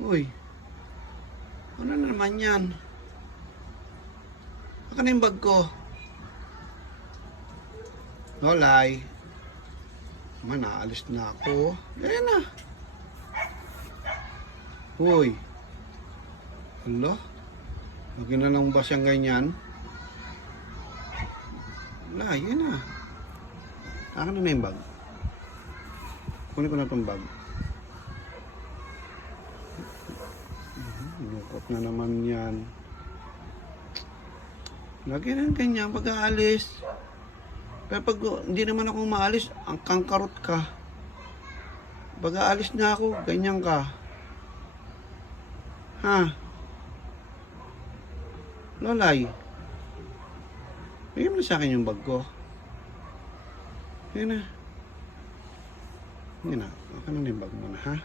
Uy, ano na naman yan? Baka na yung bag ko. Lolay. Man, naalis na ako. Ayan na. Uy. Hala. Lagi na lang ba siyang ganyan? Wala, yun na. Akin na yung bag. Kunin ko na itong bag. Lukot na naman yan. Lagi na ganyan pag aalis. Pero pag hindi naman ako maalis, ang kangkarot ka. Pag aalis na ako, ganyan ka. Ha? Lolay. Bigyan mo na sa akin yung bag ko. Yan na. Yan na. Okay na yung bag mo na, ha?